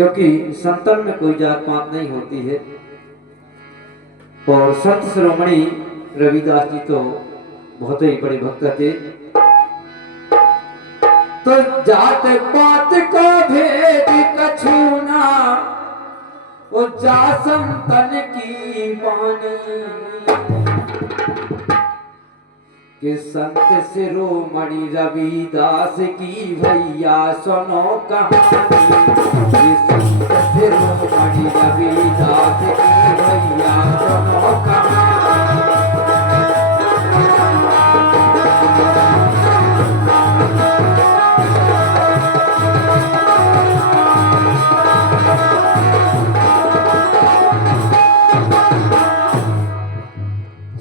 क्योंकि संतन में कोई जात पात नहीं होती है। और संत शिरोमणि रविदास जी तो बहुत ही बड़े भक्त थे। तो जात पात को भेद कछु ना, वो जा संतन की वाणी कि संत शिरोमणि रविदास की भैया सुनो कहानी। कि संत शिरोमणि रविदास की भैया सुनो कहानी।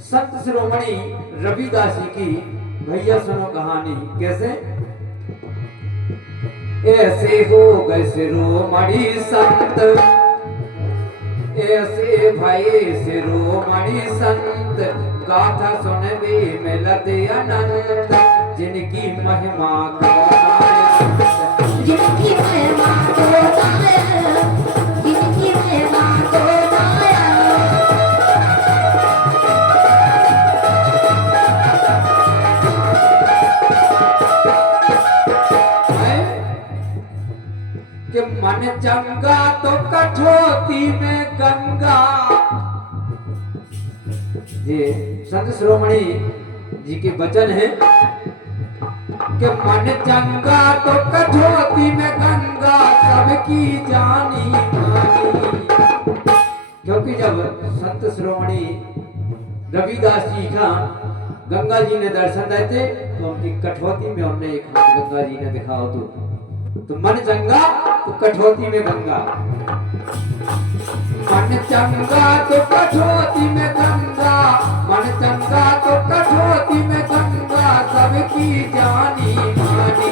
संत शिरोमणि रविदास जी की भैया सुनो कहानी। कैसे? ऐसे हो गए शिरोमणि संत, ऐसे भये शिरोमणि संत, गाथा सुनबे मिलत अनंत, जिनकी महिमा को जिनकी महिमा को गाया, जिनकी महिमा को गाया। कि मन चंगा तो कठौती में गंगा। ये संत शिरोमणि जी के वचन है कि मन चंगा तो कठौती में गंगा, सबकी जानी मानी। क्योंकि जब संत शिरोमणि रविदास जी का गंगा जी ने दर्शन दिए थे तो उनकी कठौती में उन्हें एक हाथ गंगा जी ने दिखाओ तो मन चंगा तो कठौती में गंगा। मन चंगा तो कठौती में गंगा, मन चंगा तो कठौती में गंगा, सबकी जानी मानी।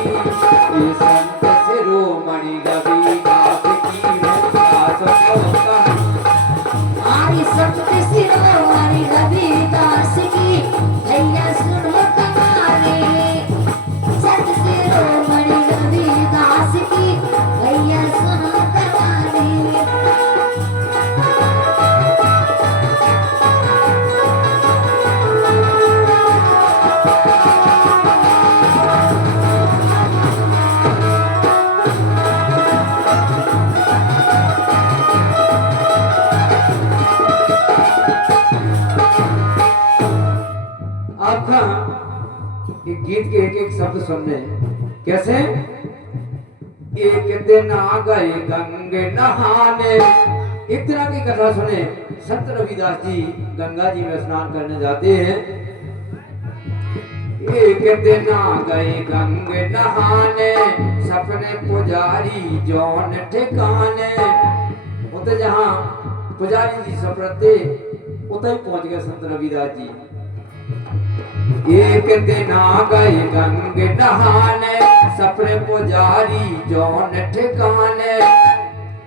ये संत शिरोमणि रविदास की भैया सुनो कहानी। हमारी संत शिरोमणि रविदास की भैया सुनो कहानी। संत शिरोमणि रविदास की भैया सुनो कहानी। आपका एक गीत के एक एक शब्द सुनने कैसे? एक दिन आ गए गंगे नहाने। एक तरह की कथा सुने। संत रविदास जी गंगा जी में स्नान करने जाते हैं। एक दिन आ गए गंगे नहाने, सपने पुजारी जौन ठिकाने। उते जहां पुजारी जी सपरते उते ही पहुंच गए संत रविदास जी। एक दिन आ गए गंगे नहाने, सपने पुजारी जौन ठिकाने।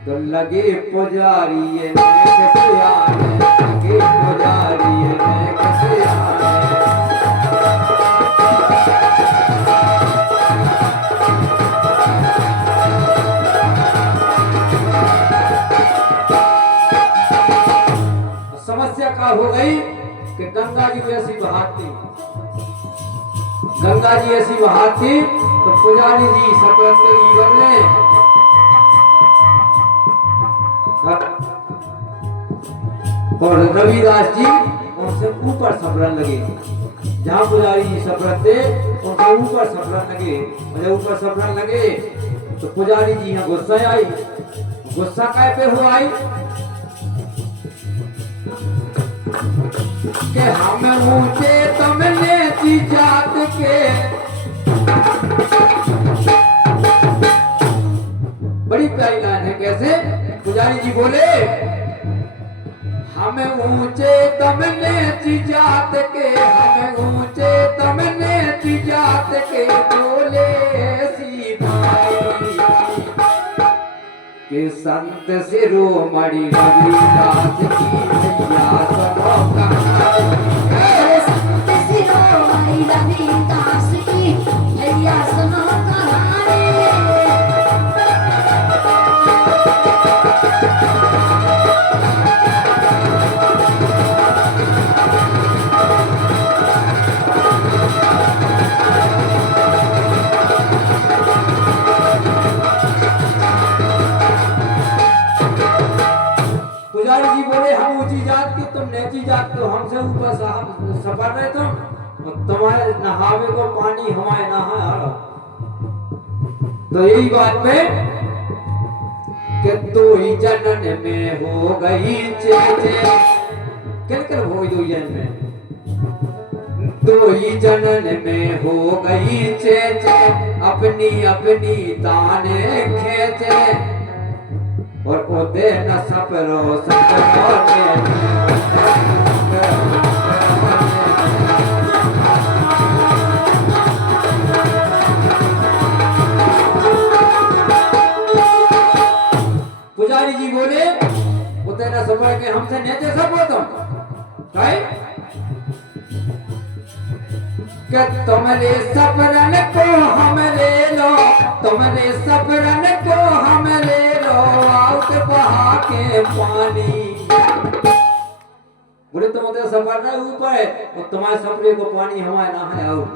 तो लगे पुजारी ये कैसे आने, लगे पुजारी ये कैसे आने। समस्या क्या हो गई कि गंगा जी ऐसी बहाती, गंगा जी ऐसी बहाती तो पुजारी जी सपरते बदले और रविदास जी उनसे ऊपर सपरन लगे। जहां पुजारी जी सपरते उनसे ऊपर सपरन लगे। जब ऊपर सपरन लगे तो पुजारी जी यहाँ गुस्सा आई। गुस्सा काय पे हो आई कि हम ऊंचे तुम नीची जात के। बड़ी प्यारी लाइन है। कैसे? पुजारी जी बोले हम ऊंचे तुम नीची जात के, हम ऊंचे तुम नीची जात के। बोले ऐसी भाई कि संत शिरोमणि रविदास की भैया सुनो कहानी। संत शिरोमणि रविदास की भैया सुनो कहानी। रहे तुम, तुम्हारे नहावे को पानी हमारे नहा आ रहा। तो यही बात में कि तू ही जनन में हो गई चेचे, किल किल हो दो जन में, तू ही जनन में हो गई चेचे, अपनी अपनी ताने खेचे, और ओदे न सपरो सपने पुजारी जी बोले वो तेरा सफर के हमसे नीचे सब हो तुम कि तुम्हारे सफरन को हम ले लो, तुम्हारे सफरन को हम ले लो, आउट बहा के पानी। बोले तुम्हारे सफर ना ऊपर है और तुम्हारे सफरे को पानी हमारे ना है आउट।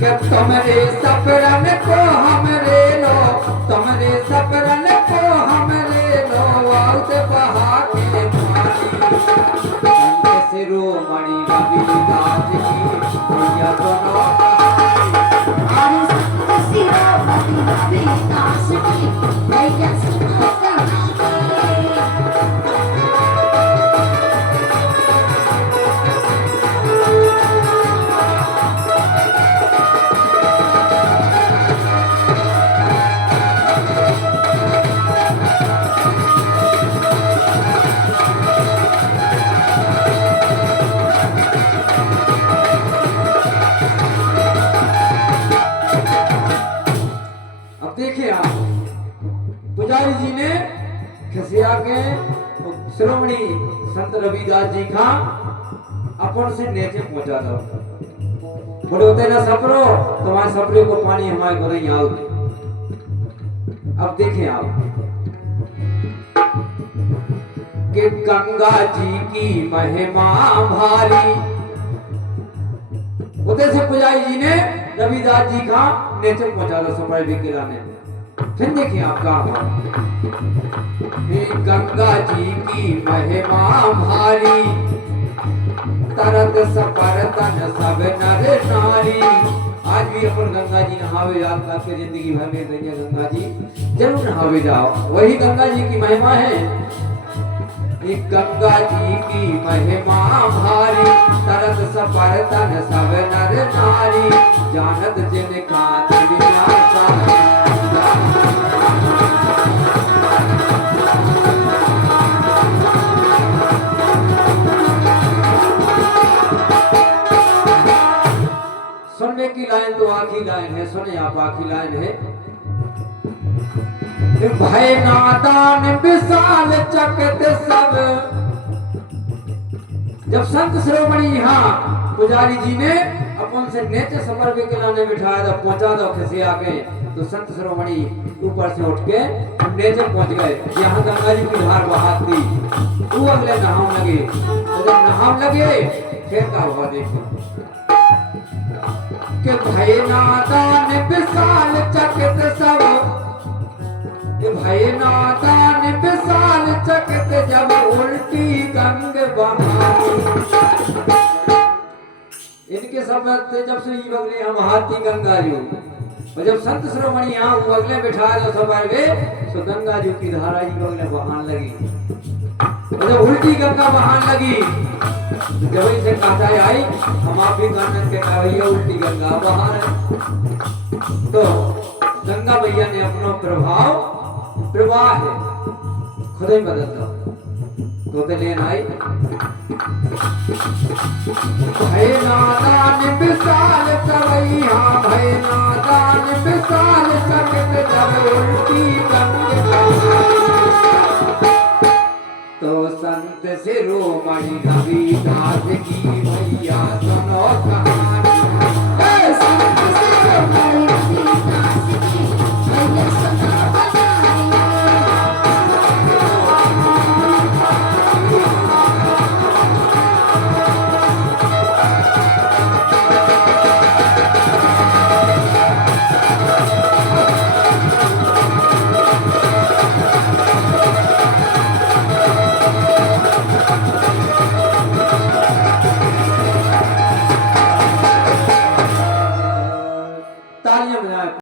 कि तुम्हारे सफरन को हम ले लो, तुम्हारे सफरन को हम ले लो, आउट बहा के पानी। शिरोमणि रविदास की भैया सुनो अरे संत शिरोमणि रविदास की भैया सुनो कहानी। देखिए आप पुजारी जी ने खसिया के श्रोमणी संत रविदास जी का अपन से नीचे पहुंचा दो। बोले होते ना सपरो, तुम्हारे सपरे को पानी हमारे को नहीं आओ। अब देखिए आप कि गंगा जी की महिमा भारी, उधर से पुजारी जी ने रविदास जी का नीचे पहुंचा दो सफाई भी गिराने। फिर देखिए आपका गंगा जी की महिमा भारी, तरत सपर तन सब नर नारी। आज भी अपन गंगा जी नहावे याद आपके जिंदगी भर में गंगा गंगा जी जरूर नहावे जाओ, वही गंगा जी की महिमा है। गंगा जी की महिमा भारी, तरत सपर तन सब नर नारी, जानत जिन खातिर विनाशा। सुनने की लाइन तो आखिरी लाइन है, सुने आप आखिरी लाइन है। भय नादान विशाल चकित सब, जब संत शिरोमणि यहाँ पुजारी जी ने अपन से नीचे सफर के किनारे बिठाया था, पहुंचा दो खसिया के, तो संत शिरोमणि ऊपर से उठ के नीचे पहुंच गए। यहाँ गंगा जी की धार बहात थी, वो अगले नहाव लगे। तो जब नहाव लगे फिर क्या हुआ देखो कि भय नादान विशाल चकित सब, भय नादान विशाल चकित जब उल्टी गंग बहानी। इनके शब्द थे जब से ये बगले हम हाथी गंगा जी, और जब संत शिरोमणि यहाँ वो अगले बिठाए तो सब आए तो गंगा जी की धारा जी बगले बहान लगी। और जब उल्टी गंगा बहान लगी, जब इसे कहता है आई हम आप भी गानन के कहा उल्टी गंगा बहान, तो गंगा मैया ने अपना प्रवाह है खुद ही बदलता तो लेन आई। भय नादान विशाल सवैया, भय नादान